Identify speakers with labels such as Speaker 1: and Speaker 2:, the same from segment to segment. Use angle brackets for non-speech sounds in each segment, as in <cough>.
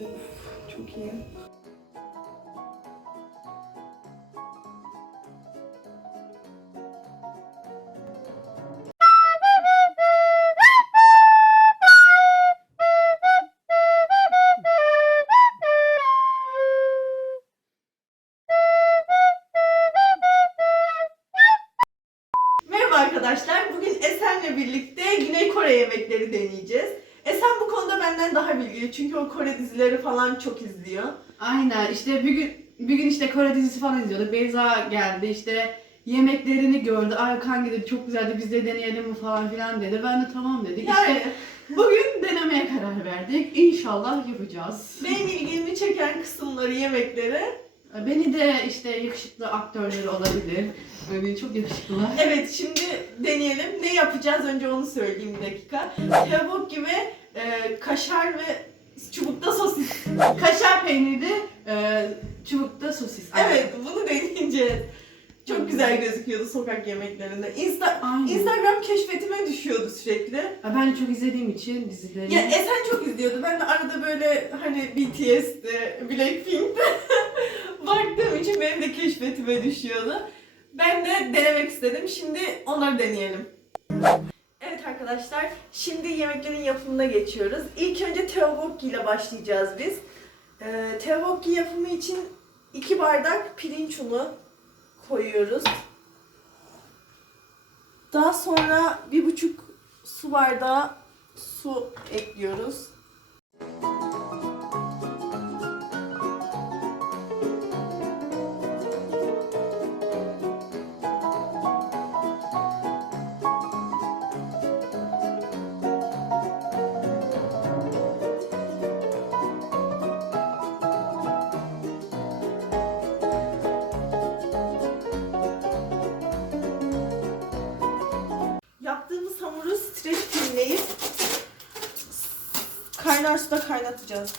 Speaker 1: Of çok iyi. Arkadaşlar. Bugün Esen'le birlikte Güney Kore yemekleri deneyeceğiz. Esen bu konuda benden daha bilgili çünkü o Kore dizileri falan çok izliyor.
Speaker 2: Aynen işte bir gün bir gün işte Kore dizisi falan izliyorduk. Beyza geldi işte yemeklerini gördü. Ay kanka dedi çok güzeldi biz de deneyelim mi falan filan dedi. Ben de tamam dedik.
Speaker 1: Yani
Speaker 2: İşte bugün denemeye karar verdik. İnşallah yapacağız.
Speaker 1: benim ilgimi çeken kısımları yemekleri.
Speaker 2: Beni de işte yakışıklı aktörleri olabilir. Böyle çok yakışıklılar.
Speaker 1: Evet şimdi deneyelim. Ne yapacağız önce onu söyleyeyim bir dakika. Tavuk gibi e, kaşar ve çubukta sosis.
Speaker 2: Kaşar peynirli e, çubukta sosis.
Speaker 1: Evet bunu deneyeceğiz. Çok güzel gözüküyordu sokak yemeklerinde. Insta
Speaker 2: Aynen.
Speaker 1: Instagram keşfetime düşüyordu sürekli.
Speaker 2: Ben çok izlediğim için dizileri.
Speaker 1: Ya Esen çok izliyordu. Ben de arada böyle hani BTS'ti, Blackpink'ti <laughs> baktığım için benim de keşfetime düşüyordu. Ben de denemek istedim. Şimdi onları deneyelim. Evet arkadaşlar, şimdi yemeklerin yapımına geçiyoruz. İlk önce tteokbokki ile başlayacağız biz. Ee, tteokbokki yapımı için 2 bardak pirinç unu koyuyoruz. Daha sonra bir buçuk su bardağı su ekliyoruz. Kaynar suda kaynatacağız.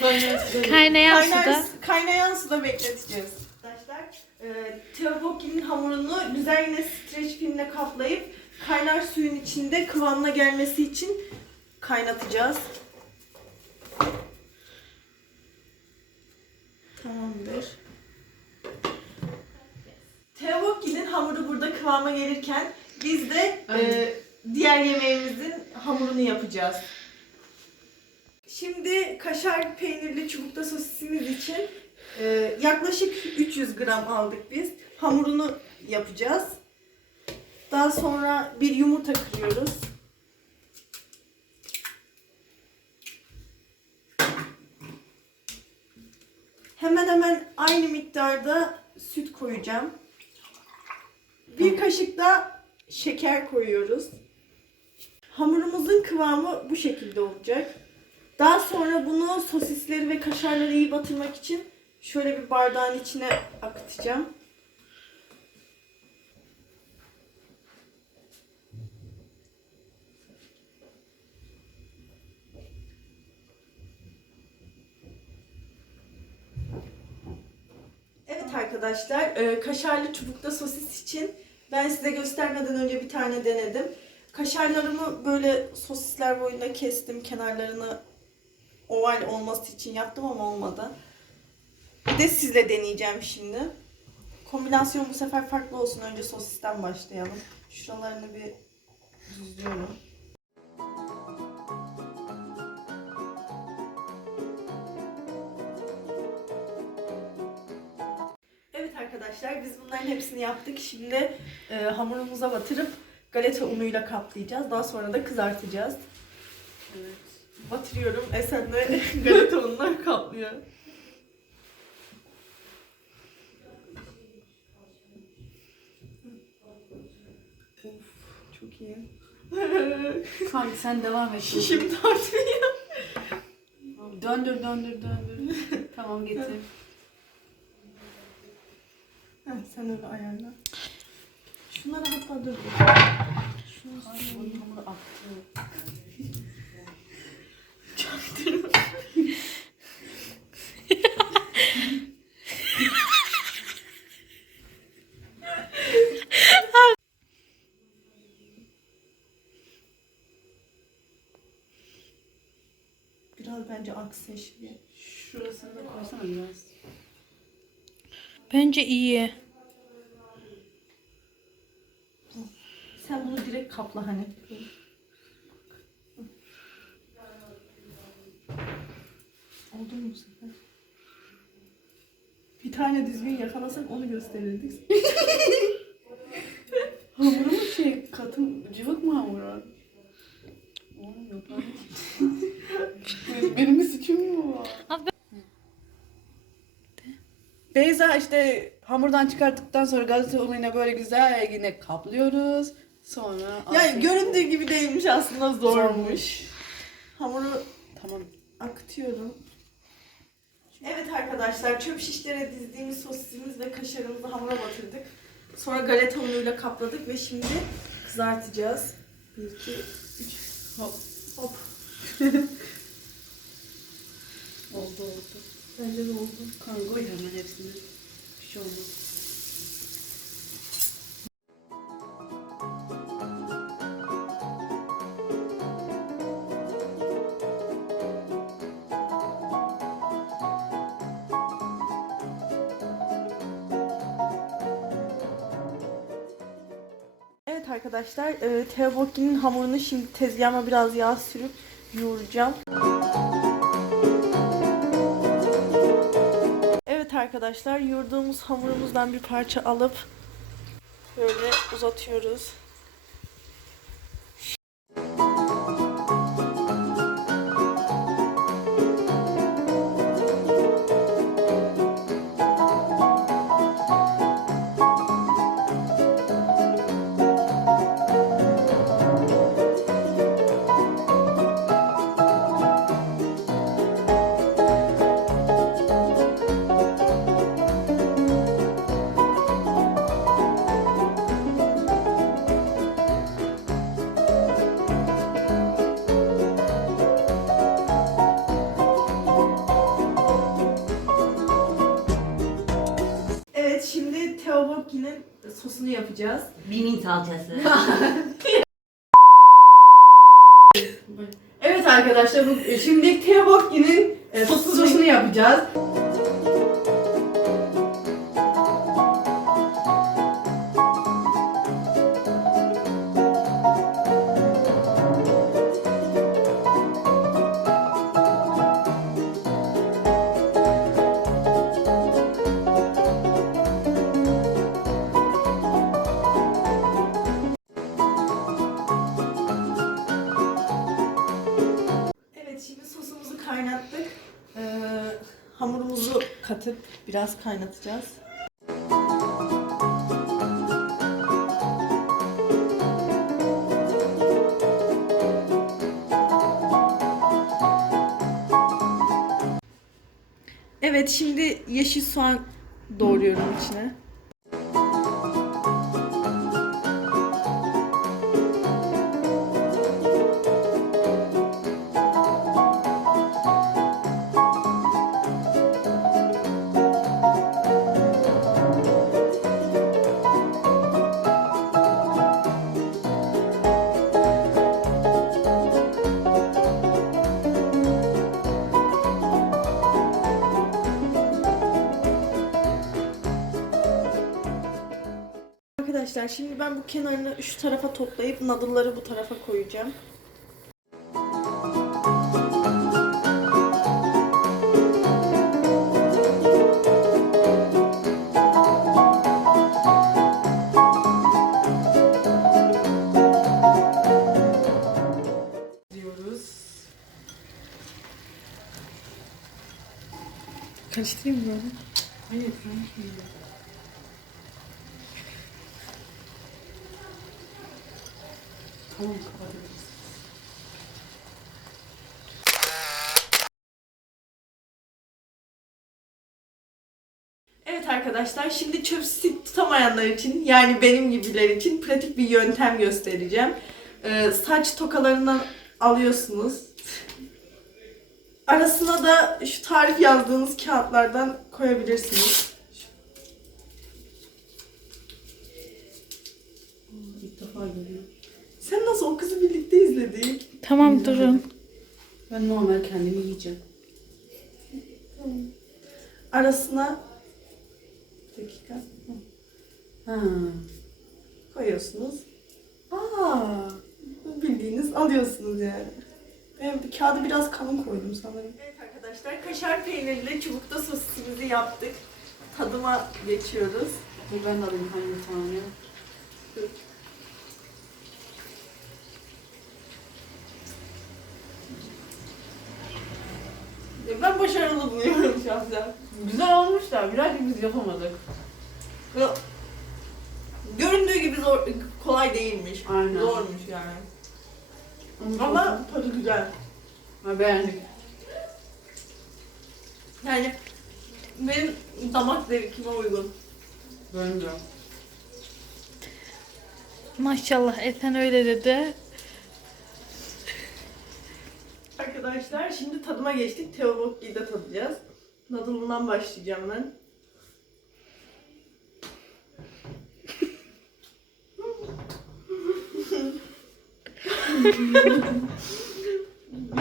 Speaker 1: Kaynar suda.
Speaker 3: Kaynayan
Speaker 1: Kaynar-
Speaker 3: suda.
Speaker 1: Kaynayan suda bekleteceğiz. Arkadaşlar, e, tteokbokki'nin hamurunu güzel yine streç filmle kaplayıp kaynar suyun içinde kıvamına gelmesi için kaynatacağız. Tamamdır. Tteokbokki'nin hamuru burada kıvama gelirken biz de e, diğer yemeğimizin hamurunu yapacağız. Şimdi kaşar peynirli çubukta sosisimiz için e, yaklaşık 300 gram aldık biz. Hamurunu yapacağız. Daha sonra bir yumurta kırıyoruz. Hemen hemen aynı miktarda süt koyacağım. Bir kaşık da şeker koyuyoruz. Hamurumuzun kıvamı bu şekilde olacak. Daha sonra bunu sosisleri ve kaşarları iyi batırmak için şöyle bir bardağın içine akıtacağım. Evet arkadaşlar, e, kaşarlı çubukta sosis için ben size göstermeden önce bir tane denedim. Kaşarlarımı böyle sosisler boyunda kestim, kenarlarını oval olması için yaptım ama olmadı. Bir de sizle deneyeceğim şimdi. Kombinasyon bu sefer farklı olsun. Önce sosisten başlayalım. Şuralarını bir düzlüyorum. Evet arkadaşlar biz bunların hepsini yaptık. Şimdi e, hamurumuza batırıp galeta unuyla kaplayacağız. Daha sonra da kızartacağız. Evet. Batırıyorum. Esen de <laughs> galeta ununa kaplıyor. Of, çok iyi. <laughs>
Speaker 2: Kanka sen devam et.
Speaker 1: Şişim tartmıyor.
Speaker 2: Döndür döndür döndür. tamam getir.
Speaker 1: Heh, sen öyle ayarla. Şunları hatta dur. Şunu
Speaker 2: aktı.
Speaker 1: biraz bence akseşli.
Speaker 2: Şurasını da koysana biraz.
Speaker 3: Bence iyi.
Speaker 1: Sen bunu direkt kapla hani. Oldu mu bu sefer? Bir tane düzgün yakalasak onu gösterirdik. <laughs>
Speaker 2: Hamuru mu şey katım cıvık mı hamuru? Oğlum. Benim bir suçum mu var? Beyza işte hamurdan çıkarttıktan sonra gazete unuyla böyle güzel yine kaplıyoruz. Sonra
Speaker 1: Yani göründüğü gibi değilmiş aslında zormuş. Hamuru
Speaker 2: Tamam.
Speaker 1: akıtıyorum. Evet arkadaşlar çöp şişlere dizdiğimiz sosisimiz ve kaşarımızı hamura batırdık. Sonra galeta unuyla kapladık ve şimdi kızartacağız. 1, 2, 3,
Speaker 2: Hop.
Speaker 1: hop. <laughs>
Speaker 2: Oldu oldu.
Speaker 1: Bence de oldu.
Speaker 2: Kan koy hemen hepsini. Bir şey olmaz.
Speaker 1: Arkadaşlar, e, tteokbokki'nin hamurunu şimdi tezgahıma biraz yağ sürüp yoğuracağım. Evet arkadaşlar, yoğurduğumuz hamurumuzdan bir parça alıp böyle uzatıyoruz. Sosunu yapacağız.
Speaker 4: Bimin salçası.
Speaker 2: Evet arkadaşlar bu, şimdi tteokbokki'nin e, sosunu yapacağız.
Speaker 1: Kaynattık. Ee, hamurumuzu katıp biraz kaynatacağız. Evet, şimdi yeşil soğan doğruyorum içine. Arkadaşlar şimdi ben bu kenarını şu tarafa toplayıp nadılları bu tarafa koyacağım. diyoruz. Karıştırayım mı böyle?
Speaker 2: Hayır sen
Speaker 1: Evet arkadaşlar şimdi çöp tutamayanlar için yani benim gibiler için pratik bir yöntem göstereceğim. Ee, saç tokalarından alıyorsunuz. Arasına da şu tarif yazdığınız kağıtlardan koyabilirsiniz.
Speaker 2: İlk defa görüyorum.
Speaker 1: Sen nasıl o kızı birlikte izledik?
Speaker 3: Tamam durun.
Speaker 2: Ben normal kendimi yiyeceğim.
Speaker 1: arasına bir dakika
Speaker 2: Ha.
Speaker 1: koyuyorsunuz. Aa, bildiğiniz alıyorsunuz yani. Ben bir kağıdı biraz kalın koydum sanırım. Evet arkadaşlar kaşar peynirli çubukta sosisimizi yaptık. Tadıma geçiyoruz.
Speaker 2: Dur ben de alayım hangi tane.
Speaker 1: Ben başarılı buluyorum şahsen.
Speaker 2: Güzel olmuş da birazcık biz yapamadık.
Speaker 1: Ya, Göründüğü gibi zor, kolay değilmiş.
Speaker 2: Aynen.
Speaker 1: Zormuş yani.
Speaker 2: Ama
Speaker 1: tadı güzel.
Speaker 2: ha, beğendik.
Speaker 1: Yani benim damak zevkime uygun.
Speaker 2: Bence.
Speaker 3: Maşallah Ethan öyle dedi.
Speaker 1: Arkadaşlar şimdi tadıma geçtik. Teobokki'yi de tadacağız. Tadımından başlayacağım ben.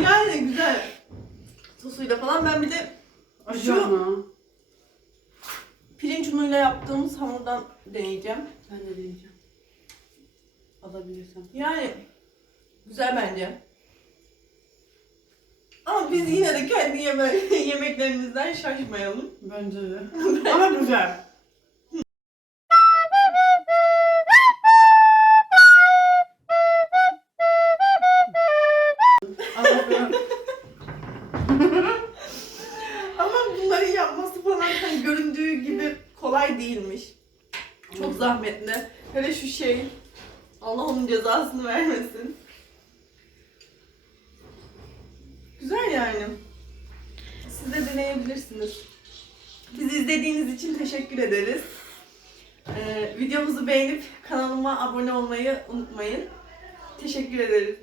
Speaker 1: yani güzel. Sosuyla falan. Ben bir de Şu- pirinç unuyla yaptığımız hamurdan deneyeceğim.
Speaker 2: Ben de deneyeceğim. Alabilirsem.
Speaker 1: Yani güzel bence. Biz yine de kendi yeme <laughs> yemeklerimizden şaşmayalım.
Speaker 2: Bence de. <laughs> ama güzel. <laughs>
Speaker 1: Ama bunların yapması falan hani göründüğü gibi kolay değilmiş. Çok zahmetli. Hele şu şey. Allah onun cezasını vermesin. Güzel yani. Siz de deneyebilirsiniz. Bizi izlediğiniz için teşekkür ederiz. Ee, videomuzu beğenip kanalıma abone olmayı unutmayın. Teşekkür ederiz.